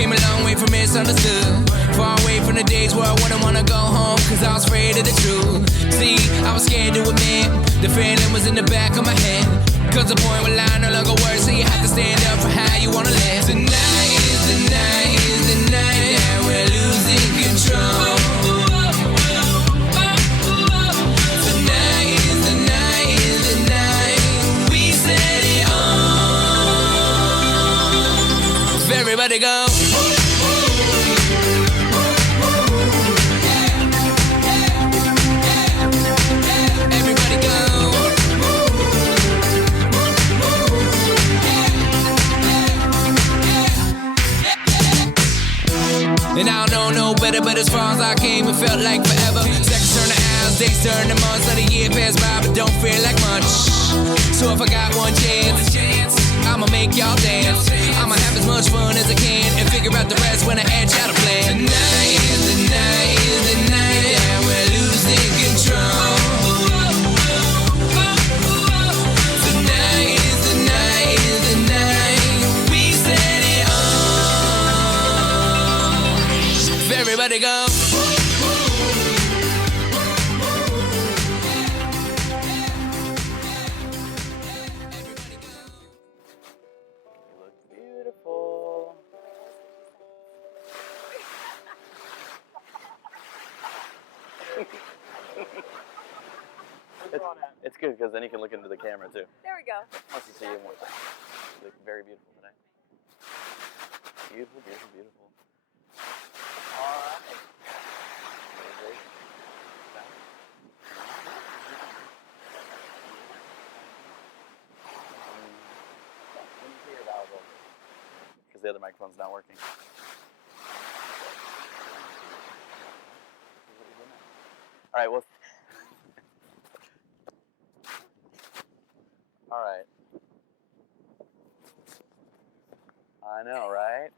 Came a long way from misunderstood. Far away from the days where I wouldn't wanna go home, cause I was afraid of the truth. See, I was scared to admit the feeling was in the back of my head. Cause the point where line no longer works, so you have to stand up for how you wanna live. Tonight is the night, is the night that we're losing control. Tonight is the night, is the night we set it on. So everybody go. And I don't know no better, but as far as I came, it felt like forever. Seconds turn to hours, days turn to months, let a year pass by, but don't feel like much. So if I got one chance, I'ma make y'all dance. I'ma have as much fun as I can and figure out the rest when I edge out a plan. Tonight is the night, is the night that we're losing control. Tonight is the night, is the night we set it on. Everybody go. Beautiful. It's good because then you can look into the camera too. There we go. Wants to see you more time. You look very beautiful today. Beautiful, beautiful, beautiful. All right. Because the other microphone's not working. All right, well. All right. I know, right?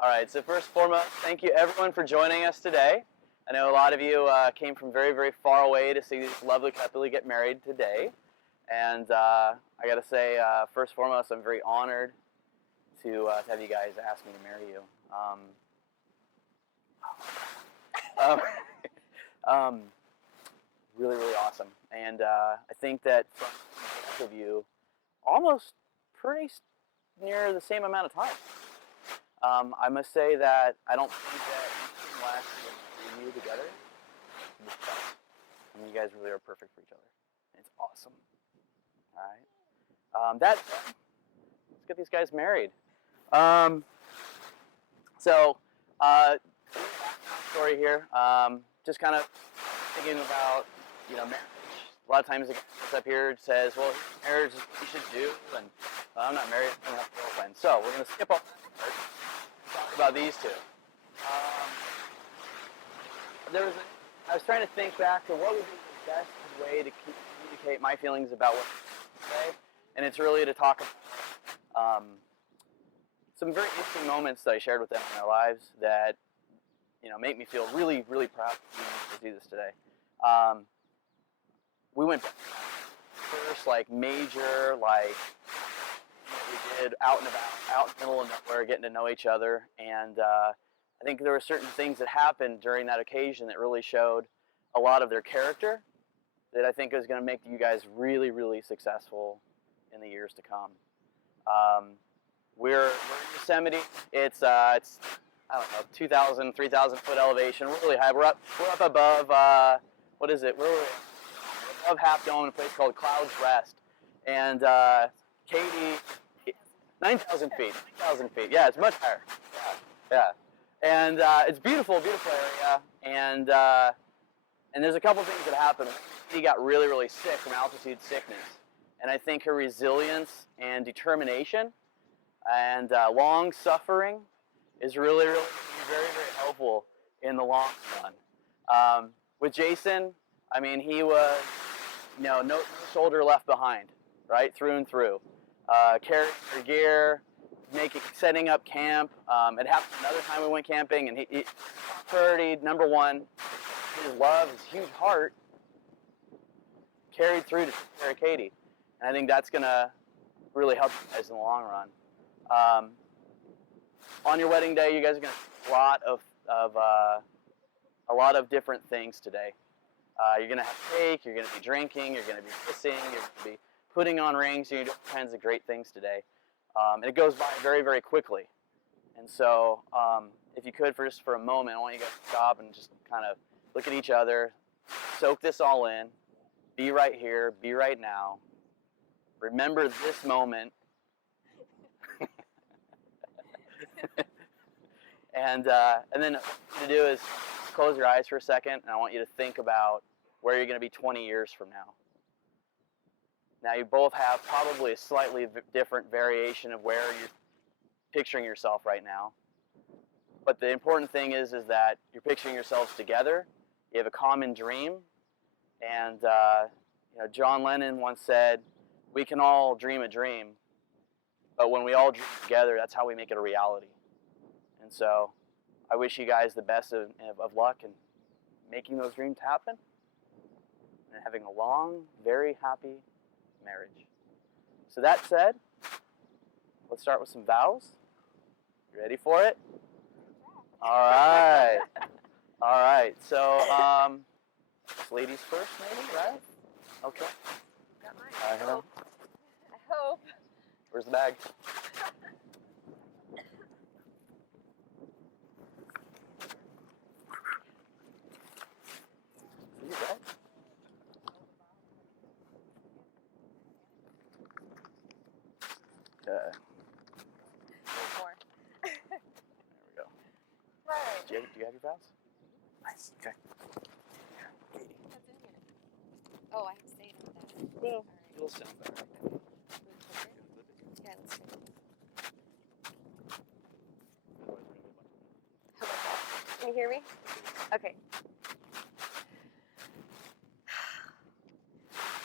All right, so first and foremost, thank you everyone for joining us today. I know a lot of you came from very, very far away to see this lovely couple get married today. And I got to say, first and foremost, I'm very honored to have you guys ask me to marry you. Really, really awesome. And I think that from both of you, almost pretty near the same amount of time. I must say that I don't think that anything last year you together. I mean, you guys really are perfect for each other. It's awesome. All right. Let's get these guys married. Story here. Just kind of thinking about, marriage. A lot of times the guy up here says, well, marriage is what you should do, and I'm not married, I don't have a girlfriend. So we're going to skip all that part and talk about these two. I was trying to think back to what would be the best way to communicate my feelings about what I say, and it's really to talk about some very interesting moments that I shared with them in their lives that, make me feel really, really proud to do this today. We went first, major, we did out and about, out in the middle of nowhere, getting to know each other. And I think there were certain things that happened during that occasion that really showed a lot of their character that I think is going to make you guys really, really successful in the years to come. We're in Yosemite. It's I don't know, 2,000, 3,000 foot elevation. We're really high. We're up above, what is it? We're above Half Dome in a place called Clouds Rest. And Katie, 9,000 feet. 9,000 feet. Yeah, it's much higher. Yeah. And it's beautiful, beautiful area. And there's a couple things that happened. Katie got really, really sick from altitude sickness. And I think her resilience and determination and long suffering is really, really very, very helpful in the long run. With Jason, I mean, he was, no shoulder left behind, right, through and through. Carrying her gear, setting up camp. It happened another time we went camping, and he number one, his love, his huge heart, carried through to take care of Katie. And I think that's going to really help you guys in the long run. on your wedding day, you guys are going to see a lot of different things today. You're going to have cake, you're going to be drinking, you're going to be kissing, you're going to be putting on rings, you're going to do all kinds of great things today. And it goes by very, very quickly. And so if you could, just for a moment, I want you guys to stop and just kind of look at each other, soak this all in, be right here, be right now. Remember this moment. And then what you to do is close your eyes for a second, and I want you to think about where you're going to be 20 years from now. Now, you both have probably a slightly different variation of where you're picturing yourself right now. But the important thing is that you're picturing yourselves together. You have a common dream. And John Lennon once said, we can all dream a dream, but when we all dream together, that's how we make it a reality. And so I wish you guys the best of luck in making those dreams happen and having a long, very happy marriage. So that said, let's start with some vows. You ready for it? All right. All right. So ladies first, maybe, right? Okay. Got mine. I hope. Where's the bag? See your bag? Okay. More. There we go. Right. Do you have your vows? Nice. Okay. What's in here? Oh, I have to say it with that. Well, All right. it'll sound better. Yeah, let's do it. Otherwise, we're gonna get a bunch of Can you hear me? Okay.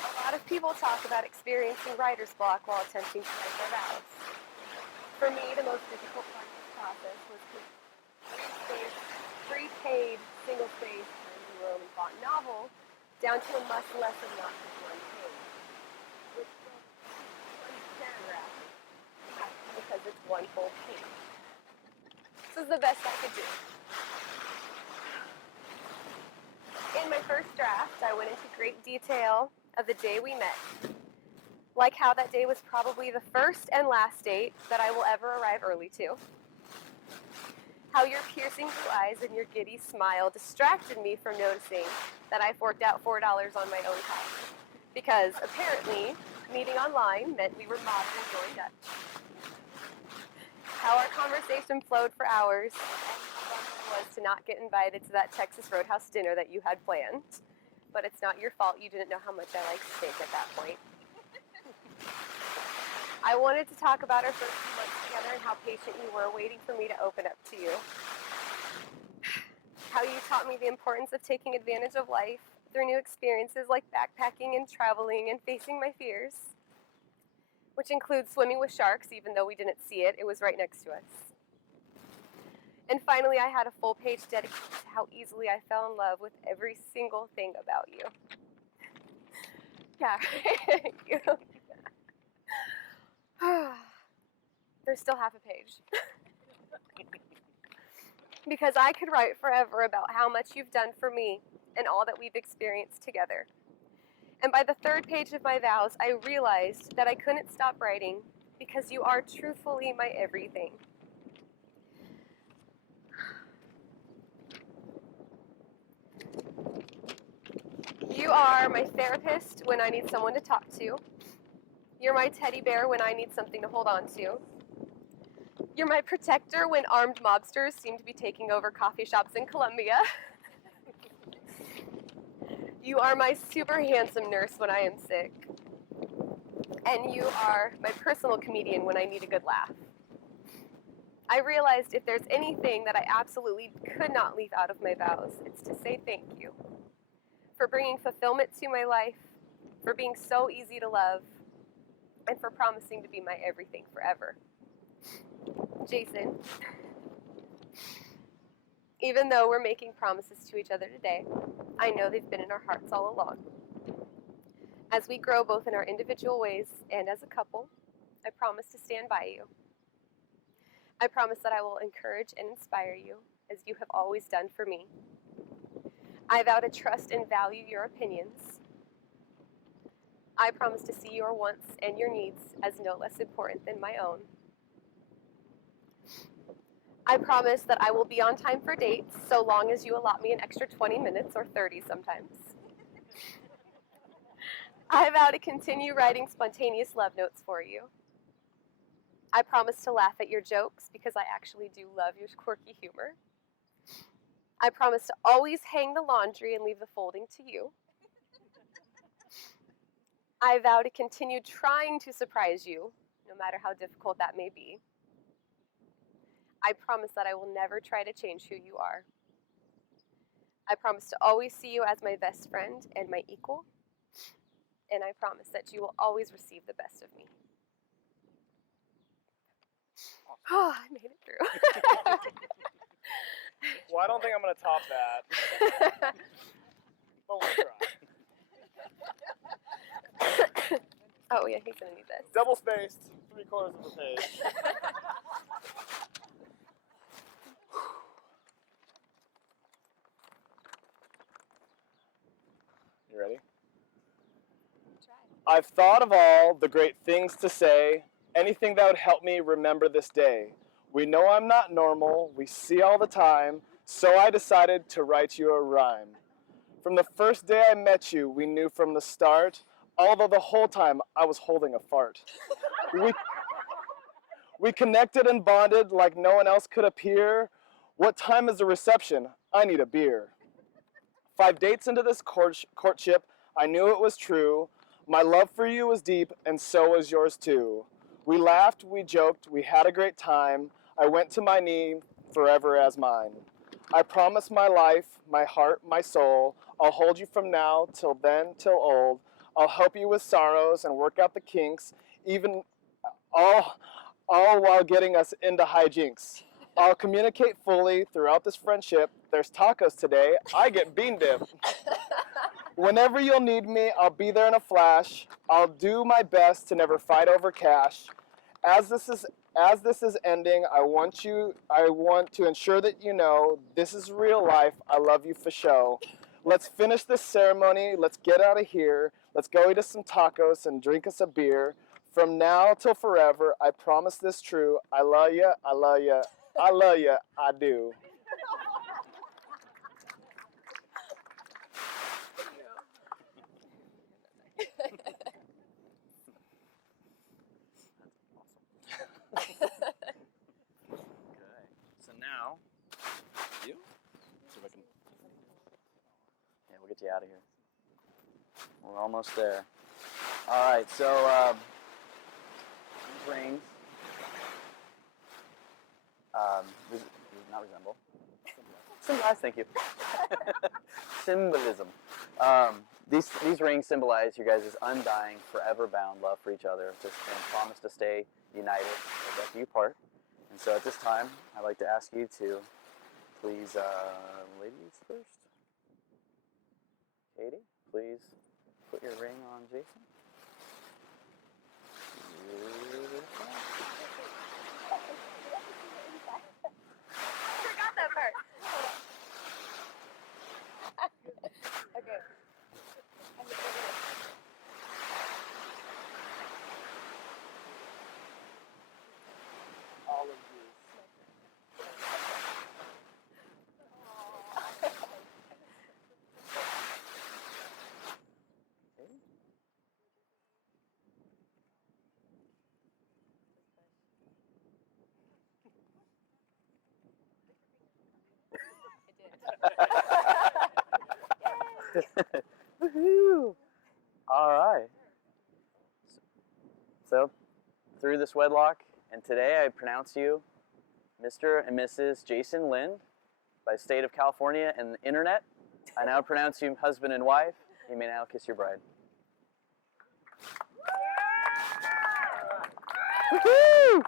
A lot of people talk about experiencing writer's block while attempting to write their vows. For me, the most difficult part of this process was the prepaid single-space Times New Roman font novel down to a much less obnoxious one page, which was one paragraph because it's one full page. This is the best I could do. In my first draft, I went into great detail of the day we met, like how that day was probably the first and last date that I will ever arrive early to. How your piercing blue eyes and your giddy smile distracted me from noticing that I forked out $4 on my own cost, because apparently meeting online meant we were modern and going Dutch. How our conversation flowed for hours, and how bummed I was to not get invited to that Texas Roadhouse dinner that you had planned. But it's not your fault, you didn't know how much I liked steak at that point. I wanted to talk about our first few months together and how patient you were waiting for me to open up to you. How you taught me the importance of taking advantage of life through new experiences like backpacking and traveling and facing my fears, which includes swimming with sharks. Even though we didn't see it, it was right next to us. And finally, I had a full page dedicated to how easily I fell in love with every single thing about you. Yeah, thank you. There's still half a page. Because I could write forever about how much you've done for me and all that we've experienced together. And by the third page of my vows, I realized that I couldn't stop writing because you are truthfully my everything. You are my therapist when I need someone to talk to. You're my teddy bear when I need something to hold on to. You're my protector when armed mobsters seem to be taking over coffee shops in Colombia. You are my super handsome nurse when I am sick. And you are my personal comedian when I need a good laugh. I realized if there's anything that I absolutely could not leave out of my vows, it's to say thank you. For bringing fulfillment to my life, for being so easy to love, and for promising to be my everything forever. Jason, even though we're making promises to each other today, I know they've been in our hearts all along. As we grow both in our individual ways and as a couple, I promise to stand by you. I promise that I will encourage and inspire you as you have always done for me. I vow to trust and value your opinions. I promise to see your wants and your needs as no less important than my own. I promise that I will be on time for dates so long as you allot me an extra 20 minutes or 30 sometimes. I vow to continue writing spontaneous love notes for you. I promise to laugh at your jokes because I actually do love your quirky humor. I promise to always hang the laundry and leave the folding to you. I vow to continue trying to surprise you, no matter how difficult that may be. I promise that I will never try to change who you are. I promise to always see you as my best friend and my equal. And I promise that you will always receive the best of me. Oh, I made it through. Well, I don't think I'm going to top that. But we'll try. Oh, yeah, he's going to need this. Double spaced, 3/4 of a page. You ready? I've thought of all the great things to say, anything that would help me remember this day. We know I'm not normal, we see all the time, so I decided to write you a rhyme. From the first day I met you, we knew from the start, although the whole time I was holding a fart. We connected and bonded like no one else could appear. What time is the reception? I need a beer. 5 dates into this courtship, I knew it was true. My love for you was deep, and so was yours too. We laughed, we joked, we had a great time. I went to my knee, forever as mine. I promise my life, my heart, my soul. I'll hold you from now till then, till old. I'll help you with sorrows and work out the kinks, even all while getting us into hijinks. I'll communicate fully throughout this friendship. There's tacos today, I get bean dip. Whenever you'll need me, I'll be there in a flash. I'll do my best to never fight over cash. As this is ending, I want to ensure that you know this is real life. I love you for show. Let's finish this ceremony. Let's get out of here. Let's go eat us some tacos and drink us a beer. From now till forever, I promise this true. I love ya, I love ya, I love ya, I do. So now, you? See if I can. Yeah, we'll get you out of here. We're almost there. All right, so these rings. Not resemble. Symbolize. Thank you. Symbolism. These rings symbolize you guys' undying, forever bound love for each other, just and promise to stay united as death do you part. And so at this time, I'd like to ask you to please, ladies first. Katie, please put your ring on Jason. I forgot that part. Okay. All of these. Woohoo! All right. So, through this wedlock, and today I pronounce you Mr. and Mrs. Jason Lind by state of California and the internet. I now pronounce you husband and wife. You may now kiss your bride. Woohoo!